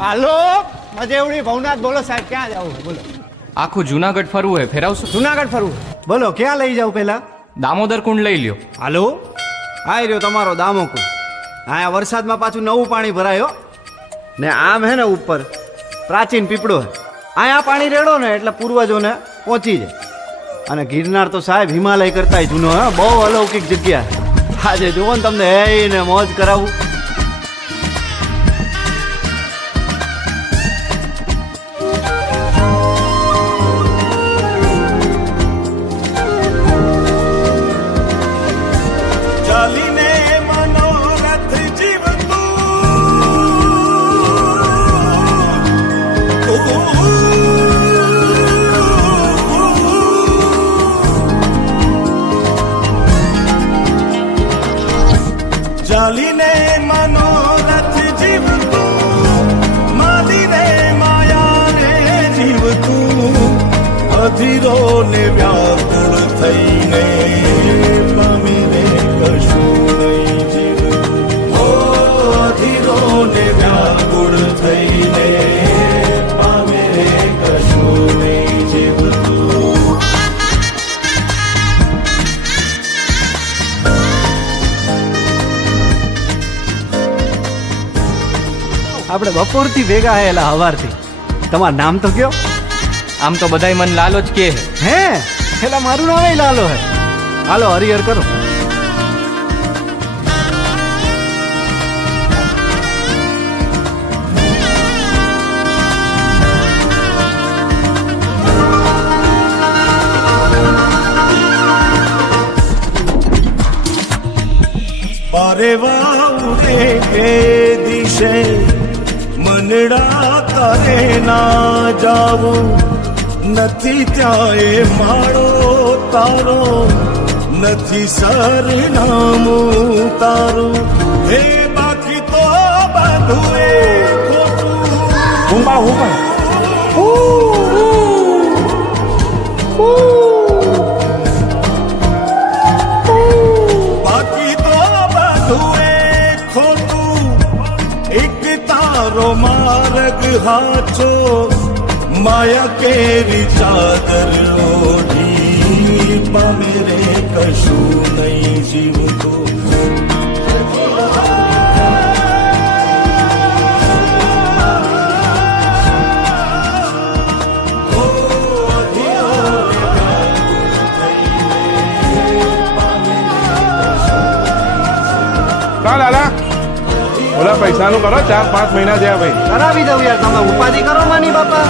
હાલો મજેવડી ભવનાથ બોલો સાહેબ, ક્યાં જાવ બોલો? આખું જુનાગઢ ફરવું હે, ફેરાવશો? જુનાગઢ ફરવું બોલો, ક્યાં લઈ જાવ પેલા? દામોદર કુંડ લઈ લ્યો. હાલો આ રહ્યો તમારો દામોકુંડ. હા વરસાદમાં પાછું નવું પાણી ભરાયો ને આમ હે ને ઉપર પ્રાચીન પીપળો હે, અહીંયા પાણી રેડો ને એટલે પૂર્વજોને પહોંચી જાય. અને ગિરનાર તો સાહેબ હિમાલય કરતાંય જૂનો હે, બહુ અલૌકિક જગ્યા. આજે જુઓ ને તમને હે ને મોજ કરાવું. ચાલીને મનોરથ જીવતું, માલીને માયાને જીવતું, અધીરો ને વ્યાકુળ થઈને પામીને કશું નહીં જીવતું. ઓ અધીરો ને વ્યાકુળ થઈને પામીને કશું નહીં જીવતું. આપણે બપોરથી ભેગા આયેલા હવારથી. તમારું નામ તો કયો? આમ તો બધાય મન લાલો જ કે હે પેલા મારું નામ લાલો હે. હાલો હરિહર કરો. પારેવા ઉડે કે દિશે મનડા તારે ના જાવું, નથી ત્યાં એ માળો તારો, નથી સરનામું તારું. હે બાકી તો બધું એ ખોટું. બાકી તો બધું એ ખોટું, એક તારો માર્ગ હાચો, માયા કેરી ચાદર ઓઢી પામે રે કશું નહીં જીવતું. લાલા ઓલા પૈસાનું કરો, 4-5 મહિના થયા ભાઈ. કરાવી દઉં યાર, તમે ઉપાધિ કરો માની બાપા.